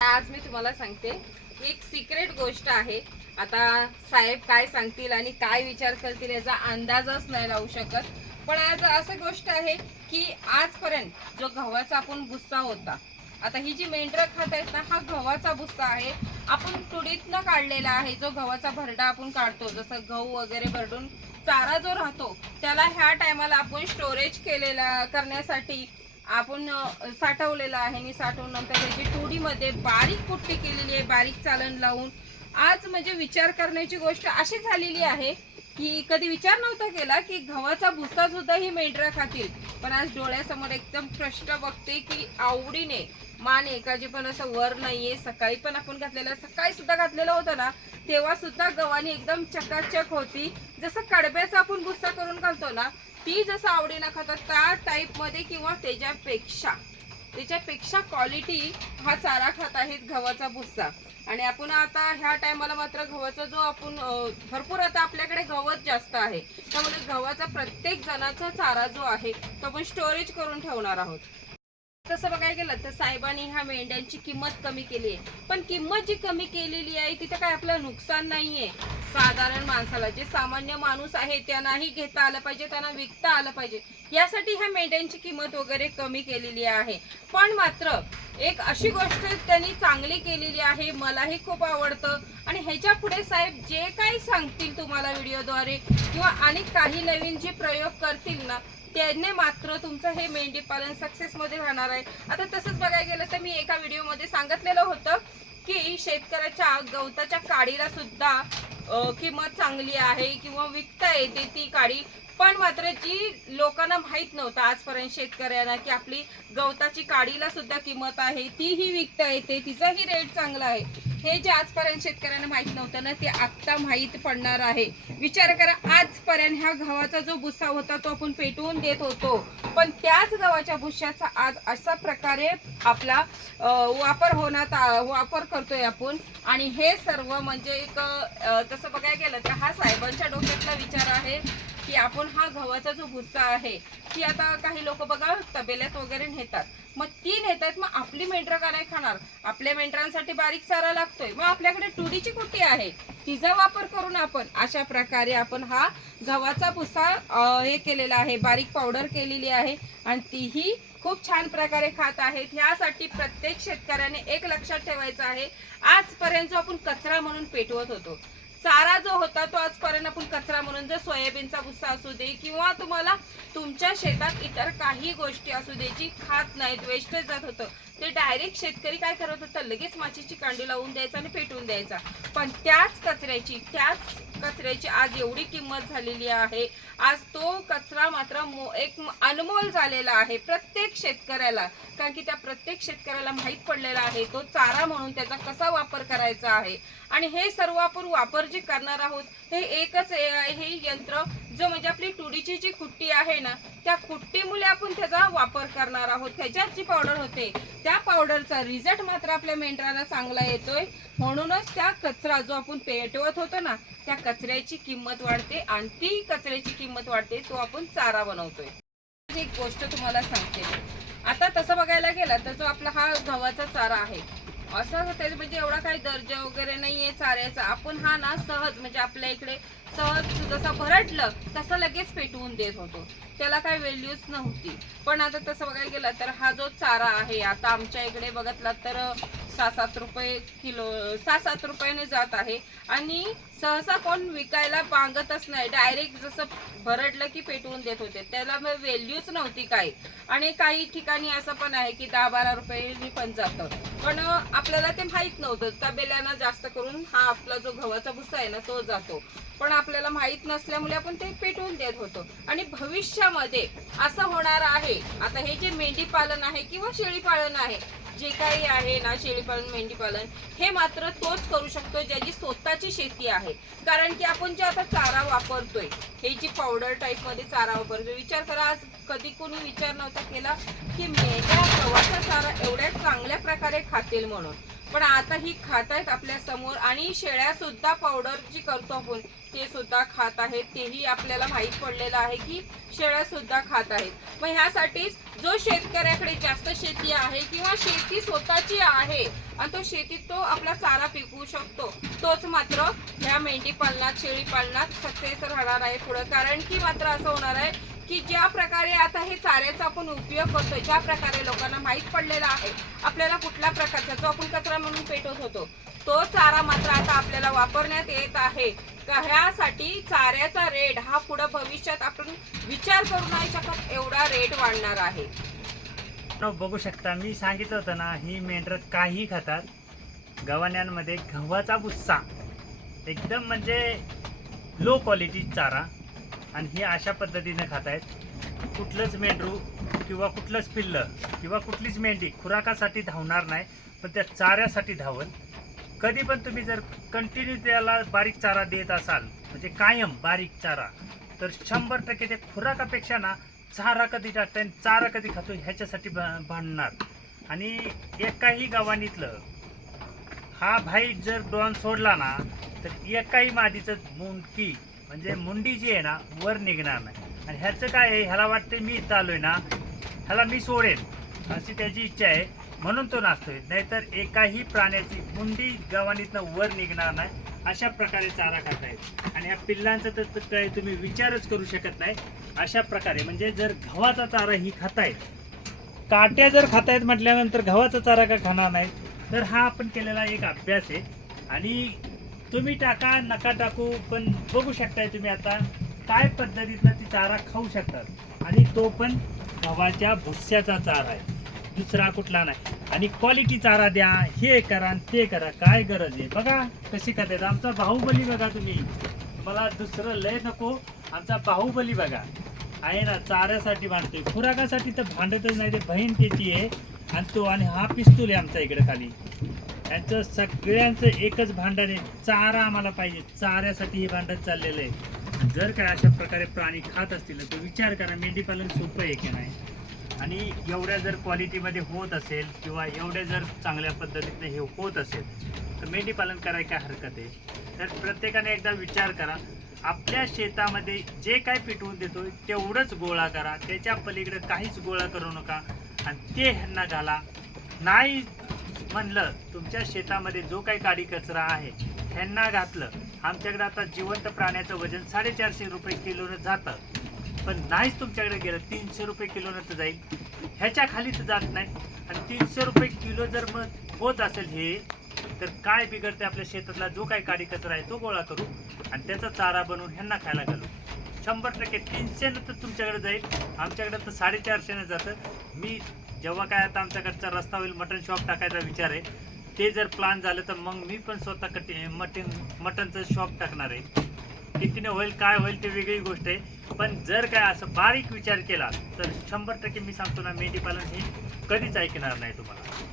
आज मी तुम्हाला सांगते एक सिक्रेट गोष्ट आहे। आता साहेब काय सांगतील आणि काय विचार करतील याचा अंदाजच नाही लावू शकत। पण आज असं गोष्ट आहे की आजपर्यंत जो गव्हाचा आपण भुस्सा होता, आता ही जी मेंढरं खात आहेत ना, हा गव्हाचा भुस्सा आहे। आपण तुडीतनं काढलेला आहे। जो गव्हाचा भरडा आपण काढतो, जसं गहू वगैरे भरडून चारा जो राहतो त्याला ह्या टायमाला आपण स्टोरेज केलेला करण्यासाठी आपण साठवलेला आहे आणि साठवून नंतर त्याची टोडीमध्ये बारीक कुट्टी केलेली आहे, बारीक चालन लावून। आज म्हणजे विचार करण्याची गोष्ट अशी झालेली आहे की कधी विचार नव्हता केला की गव्हाचा भुस्सा सुद्धा ही मेंढरं खातील। पण आज डोळ्यासमोर एकदम स्पष्ट बघते की आवडीने मान एकाची पण असं वर नाहीये। सकाळी पण आपण घातलेलं, सकाळी सुद्धा घातलेलं होतं ना, तेव्हा सुद्धा गव्हाणी एकदम चकाचक होती। जसं कडब्याचा आपण भुस्सा करून घालतो ना, ती जसं आवडीनं खातात त्या टाईप मध्ये किंवा त्याच्यापेक्षा क्वालिटी हा चारा खात आहेत गव्हाचा भुस्सा। आणि आपण आता ह्या टायमाला मात्र गव्हाचा जो आपण भरपूर आता आपल्याकडे गवत जास्त आहे, त्यामुळे गव्हाचा प्रत्येक जणाचा चारा जो आहे तो आपण स्टोरेज करून ठेवणार आहोत। तसं बघायला गेलं तर साहेबांनी ह्या मेंढ्यांची किंमत कमी केली आहे, पण किंमत जी कमी केलेली आहे तिथे काय आपलं नुकसान नाहीये। साधारण माणसाला, जे सामान्य माणूस आहे त्यांनाही घेता आलं पाहिजे, त्यांना विकता आलं पाहिजे, यासाठी ह्या मेंढ्यांची किंमत वगैरे कमी केलेली आहे। पण मात्र एक अशी गोष्ट त्यांनी चांगली केलेली आहे, मलाही खूप आवडतं। आणि ह्याच्या पुढे साहेब जे काही सांगतील तुम्हाला व्हिडिओद्वारे किंवा आणि काही नवीन जे प्रयोग करतील ना, त्याने मात्र तुमचं हे मेंढी पालन सक्सेस मध्ये राहणार आहे। आता तसंच बघायला गेलं तर मी एका व्हिडिओ मध्ये सांगितलेलं होतं की शेतकऱ्याच्या गवताच्या काडीला सुद्धा किंमत चांगली आहे किंवा विकता येते ती काडी। पण मात्र जी लोकांना माहित नव्हतं आजपर्यंत शेतकऱ्यांना की आपली गवताची काडीला सुद्धा किंमत आहे, तीही विकता येते, तिचाही रेट चांगला आहे, हे जे आजपर्यंत शेतकऱ्यांना माहित नव्हतं ना, ते आता माहित पडणार आहे। विचार करा, आजपर्यंत ह्या गव्हाचा जो भुस्सा होता तो आपण पेटवून देत होतो, पण त्याच गव्हाच्या भुस्साचा आज अशा प्रकारे आपला वापर करतोय आपण। आणि हे सर्व म्हणजे एक तसं बघायला गेलं तर हा साहेबांच्या डोक्यातला विचार आहे की आपण हा गव्हाचा जो भुस्सा आहे, की आता काही लोक बघा तबेल्यात वगैरे नेतात, मग ती नेतात, मग आपली मेंढरं का नाही खाणार? आपल्या मेंढरांसाठी बारीक चारा लागतोय, मग आपल्याकडे टुडीची कुट्टी आहे, तिचा वापर करून आपण अशा प्रकारे आपण हा गव्हाचा भुस्सा हे केलेला आहे, बारीक पावडर केलेली आहे आणि तीही खूप छान प्रकारे खात आहेत। यासाठी प्रत्येक शेतकऱ्याने एक लक्षात ठेवायचं आहे, आजपर्यंत जो आपण कचरा म्हणून पेटवत होतो, चारा जो होता तो आजपर्यंत आपण कचरा म्हणून, जर सोयाबीनचा भुस्सा असू दे किंवा तुम्हाला तुमच्या शेतात इतर काही गोष्टी असू दे जी खात नाहीत, वेस्टेज जात होतं, ते डायरेक्ट शेतकरी काय करत होता, लगेच माचीची कांडी लावून द्यायचा आणि पेटवून द्यायचा। पण त्याच कचऱ्याची आज एवढी किंमत झालेली आहे। आज तो कचरा मात्र एक अनमोल झालेला आहे प्रत्येक शेतकऱ्याला, कारण की त्या प्रत्येक शेतकऱ्याला माहीत पडलेला आहे तो चारा म्हणून त्याचा कसा वापर करायचा आहे। आणि हे सर्व आपण वापर जे करणार आहोत हे एकच हे यंत्र, जो म्हणजे आपली टुडीची जी कुट्टी आहे ना, त्या कुट्टीमुळे आपण त्याचा वापर करणार आहोत। त्याच्यात जी पावडर होते त्या पावडरचा रिझल्ट मात्र आपल्या मेंढराला चांगला येतोय। म्हणूनच त्या कचरा जो आपण पेटवत होतो ना, त्या कचऱ्याची किंमत वाढते आणि ती कचऱ्याची किंमत वाढते, तो आपण चारा बनवतोय। एक गोष्ट तुम्हाला सांगते, आता तसं बघायला गेलं तर जो आपला हा गव्हाचा चारा आहे, असं होतं म्हणजे एवढा काही दर्जा वगैरे नाहीये चाऱ्याचा, आपण हा ना सहज म्हणजे आपल्या इकडे सहज जसं भरडलं तसं लगेच पेटवून देत होतो, त्याला काही व्हॅल्यूच नव्हती। पण आता तसं बघायला गेलं तर हा जो चारा आहे आता आमच्या इकडे बघितला तर 6-7 रुपये किलो, 6-7 रुपयाने जात आहे। आणि सहसा कोण विकायला मागतच नाही, डायरेक्ट जसं भरडलं की पेटवून देत होते, त्याला व्हॅल्यूच नव्हती काही। आणि काही ठिकाणी असं पण आहे की 10-12 रुपये पण जातं, पण आपल्याला ते माहित नव्हतं। तबेल्यानं जास्त करून हा आपला जो गव्हाचा भुस्सा आहे ना तो जातो, पण आपल्याला माहित नसल्यामुळे आपण ते पेटवून देत होतो। आणि भविष्यामध्ये असं होणार आहे, आता हे जे मेंढी पालन आहे किंवा शेळी पालन आहे, जे काही आहे ना, शेळी पालन मेंढी पालन हे मात्र तोच करू शकतो ज्याची स्वतःची शेती आहे। कारण की आपण जे आता चारा वापरतोय, हे जी पावडर टाईप मध्ये चारा वापरतोय, विचार करा आज कधी कोणी विचार नव्हता केला की मेंढ्या गव्हाचा चारा एवढ्या चांगल्या प्रकारे खातील म्हणून, पण आता ही खात आहेत आपल्या समोर। आणि शेळ्या सुद्धा पावडर जी करतो आपण ते सुद्धा खात आहेत, तेही आपल्याला माहित पडलेलं आहे की शेळ्या सुद्धा खात आहेत। मग ह्यासाठीच जो शेतकऱ्याकडे जास्त शेती आहे किंवा शेती स्वतःची आहे आणि तो शेतीत तो आपला चारा पिकवू शकतो, तोच मात्र ह्या मेंढी पालनात, शेळी पालनात सक्सेस राहणार आहे पुढे. कारण की मात्र असं होणार आहे की ज्या प्रकारे आता हे चाऱ्याचा आपण उपयोग करतोय, ज्या प्रकारे लोकांना माहीत पडलेला आहे आपल्याला कुठल्या प्रकारचा जो आपण कचरा म्हणून पेटवत होतो, तो चारा मात्र आता आपल्याला वापरण्यात येत आहे. ह्यासाठी चाऱ्याचा रेट हा पुढे भविष्यात आपण विचार करू नाही शकत एवढा रेट वाढणार आहे. बघू शकता, मी सांगितलं होतं ना, ही मेंढरं काही खातात. गव्हाण्यांमध्ये गव्हाचा भुस्सा एकदम म्हणजे लो क्वालिटी चारा, आणि ही अशा पद्धतीने खात आहेत. कुठलंच मेंढरू किंवा कुठलंच पिल्लं किंवा कुठलीच मेंढी खुराकासाठी धावणार नाही, पण त्या चाऱ्यासाठी धावल. कधी पण तुम्ही जर कंटिन्यू त्याला बारीक चारा देत असाल, म्हणजे कायम बारीक चारा, तर 100% ते खुराकापेक्षा ना चारा कधी टाकताय आणि चारा कधी खातो ह्याच्यासाठी भांडणार. आणि एकाही गव्हाणीतलं हा भाई जर डॉन सोडला ना, तर एकाही मादीचं मुंडकी म्हणजे मुंडी जी आहे ना वर निघणार नाही. आणि ह्याचं काय आहे, ह्याला वाटते मी इथं आलोय ना, ह्याला मी सोडेन अशी त्याची इच्छा आहे, म्हणून तो नाचतोय. नाहीतर एकाही प्राण्याची मुंडी गव्हाणीतनं वर निघणार नाही. अशा प्रकारे चारा खातायत. आणि ह्या पिल्लांचं तर काय तुम्ही विचारच करू शकत नाही. अशा प्रकारे म्हणजे जर गव्हाचा चारा ही खातायत, काट्या जर खातायत म्हटल्यानंतर गव्हाचा चारा का खाणार नाही, तर हा आपण केलेला एक अभ्यास आहे. आणि तुम्ही टाका नका टाकू, पण बघू शकताय तुम्ही आता काय पद्धतीनं ती चारा खाऊ शकतात. आणि तो पण गव्हाच्या भुस्स्याचा चारा आहे, दुसरा कुठला नाही. आणि क्वालिटी चारा द्या, हे करा ते करा, काय गरज आहे. बघा कशी करतात. आमचा बाहुबली बघा तुम्ही, मला दुसरं लय नको, आमचा बाहुबली बघा आहे ना, चाऱ्यासाठी भांडतोय, खुराकासाठी तर भांडतच नाही. ते बहीण त्याची आहे आणि तो, आणि हा पिस्तूल आहे आमच्या इकडे खाली. यांचं सगळ्यांचं एकच भांडण आहे, चारा आम्हाला पाहिजे. चाऱ्यासाठी हे भांडण चाललेलं आहे. जर काय अशा प्रकारे प्राणी खात असतील तर विचार करा, मेंढीपालन सोपं आहे की नाही. आणि एवढ्या जर क्वालिटीमध्ये होत असेल किंवा एवढ्या जर चांगल्या पद्धतीने हे होत असेल तर मेंढीपालन करायला काय हरकत आहे. तर प्रत्येकाने एकदा विचार करा, आपल्या शेतामध्ये जे काय पिटवून देतो तेवढंच गोळा करा, त्याच्या पलीकडे काहीच गोळा करू नका आणि ते ह्यांना घाला. नाही म्हणलं तुमच्या शेतामध्ये जो काही काडी कचरा आहे ह्यांना घातलं. आमच्याकडे आता जिवंत प्राण्याचं वजन 450 रुपये किलोनं जातं, पण नाहीच तुमच्याकडे गेलं 300 रुपये किलोनं तर जाईल, ह्याच्या खाली तर जात नाही. आणि 300 रुपये किलो जर मग होत असेल हे, तर काय बिघडते, आपल्या शेतातला जो काही काडी कचरा आहे तो गोळा करू आणि त्याचा चारा बनवून ह्यांना खायला घालू. 100% 300 तर तुमच्याकडे जाईल, आमच्याकडे तर 450 जातं. मी जेव्हा काय आता आमच्याकडचा रस्ता होईल, मटन शॉप टाकायचा विचार आहे. ते जर प्लॅन झालं तर मग मी पण स्वतः मटनचं शॉप टाकणार आहे. कितीने होईल काय होईल ते वेगळी गोष्ट आहे, पण जर काय असं बारीक विचार केला तर 100% मी सांगतो ना, मेंढीपालन हे कधीच ऐकणार नाही तुम्हाला.